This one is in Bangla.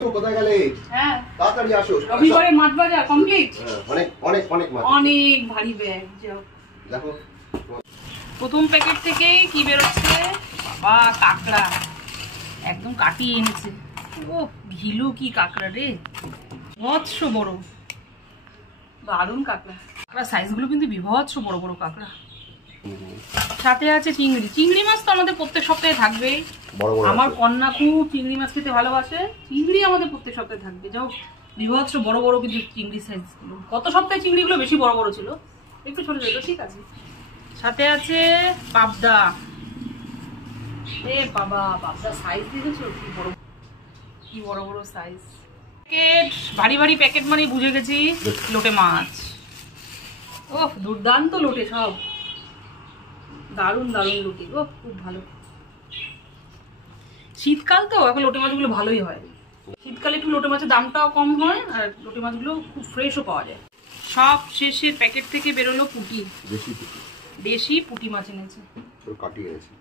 কোথায় গেলে? হ্যাঁ তাড়াতাড়ি আসো। রবিবারে মাছ বাজার কমপ্লিট। অনেক অনেক অনেক মাছ, অনেক ভারী ব্যাগ। যাও দেখো প্রথম প্যাকেট থেকেই কি বেরোচ্ছে, বাবা কাঁকড়া একদম কাটিয়ে এনেছে। ও ঘিলু কি কাঁকড়া রে, বিভৎস বড়, দারুণ কাঁকড়া। কাঁকড়া সাইজগুলো কিন্তু বিভৎস বড় বড় কাঁকড়া। সাথে আছে চিংড়ি। চিংড়ি মাছ তো আমাদের প্রত্যেক সপ্তাহে থাকবেই। আমার কন্যা খুব চিংড়ি মাছ খেতে ভালোবাসে, চিংড়ি আমাদের প্রত্যেক সপ্তাহে থাকবে। যাও বিভৎস বড় বড় কিন্তু চিংড়ি সাইজ গুলো। গত সপ্তাহে চিংড়িগুলো বেশি বড় বড় ছিল, একটু ছোট ছোট ঠিক আছে। সাথে আছে পাবদা। এ বাবা পাবদা সাইজ দেখেছো কি বড়, কি বড় বড় সাইজ। প্যাকেট ভারী ভারী প্যাকেট মানে বুঝে গেছি লোটে মাছ। ওহ দুর্দান্ত লোটে, সব দারুণ দারুণ লোটে। ও খুব ভালো, শীতকাল তো এখন লোটে মাছগুলো ভালোই হয়। শীতকালে একটু লোটে মাছের দামটাও কম হয় আর লোটে মাছগুলো খুব ফ্রেশও পাওয়া যায়। সব শেষে প্যাকেট থেকে বেরোলো পুঁটি, দেশি পুঁটি মাছ এনেছে, কাটিয়ে এনেছে।